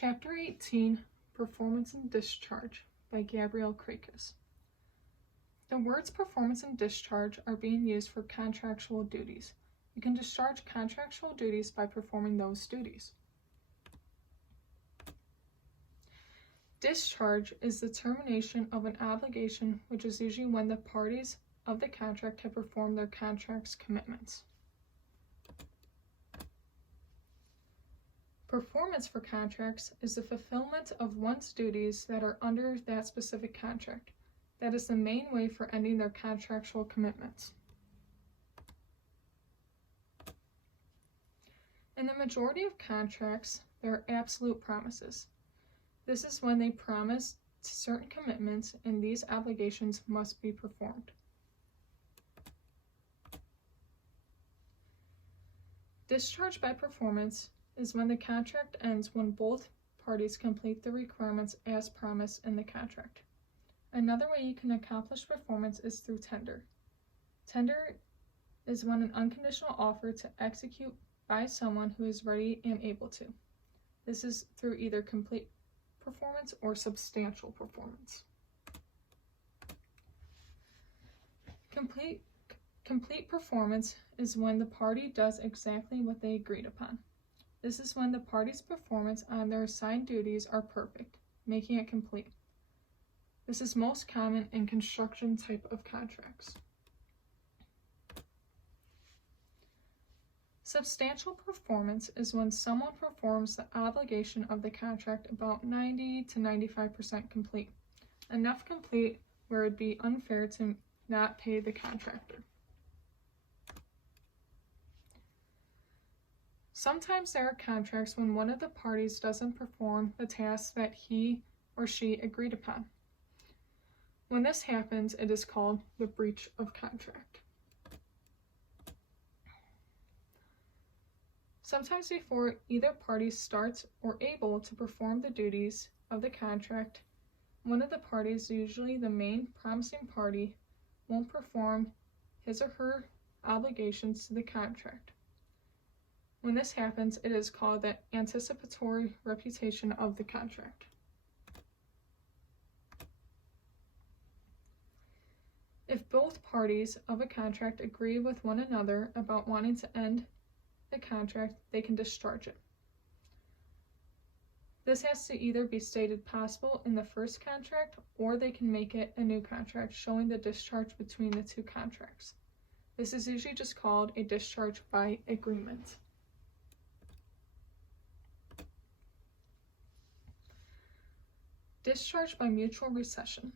Chapter 18, Performance and Discharge by Gabrielle Krakis. The words performance and discharge are being used for contractual duties. You can discharge contractual duties by performing those duties. Discharge is the termination of an obligation, which is usually when the parties of the contract have performed their contract's commitments. Performance for contracts is the fulfillment of one's duties that are under that specific contract. That is the main way for ending their contractual commitments. In the majority of contracts, there are absolute promises. This is when they promise certain commitments and these obligations must be performed. Discharge by performance is when the contract ends when both parties complete the requirements as promised in the contract. Another way you can accomplish performance is through tender. Tender is when an unconditional offer to execute by someone who is ready and able to. This is through either complete performance or substantial performance. Complete performance is when the party does exactly what they agreed upon. This is when the party's performance on their assigned duties are perfect, making it complete. This is most common in construction type of contracts. Substantial performance is when someone performs the obligation of the contract about 90 to 95% complete. Enough complete where it would be unfair to not pay the contractor. Sometimes there are contracts when one of the parties doesn't perform the task that he or she agreed upon. When this happens, it is called the breach of contract. Sometimes before either party starts or able to perform the duties of the contract, one of the parties, usually the main promising party, won't perform his or her obligations to the contract. When this happens, it is called the anticipatory repudiation of the contract. If both parties of a contract agree with one another about wanting to end the contract, they can discharge it. This has to either be stated possible in the first contract, or they can make it a new contract showing the discharge between the two contracts. This is usually just called a discharge by agreement. Discharge by mutual recession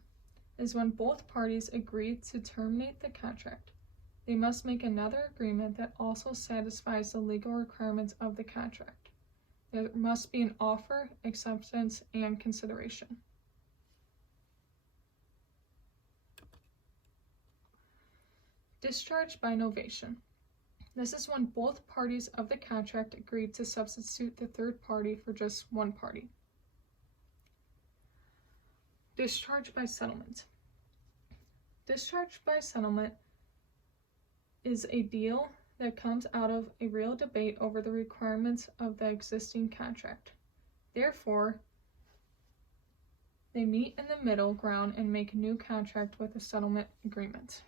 is when both parties agree to terminate the contract. They must make another agreement that also satisfies the legal requirements of the contract. There must be an offer, acceptance, and consideration. Discharge by novation. This is when both parties of the contract agreed to substitute the third party for just one party. Discharge by settlement. Discharge by settlement is a deal that comes out of a real debate over the requirements of the existing contract. Therefore, they meet in the middle ground and make a new contract with a settlement agreement.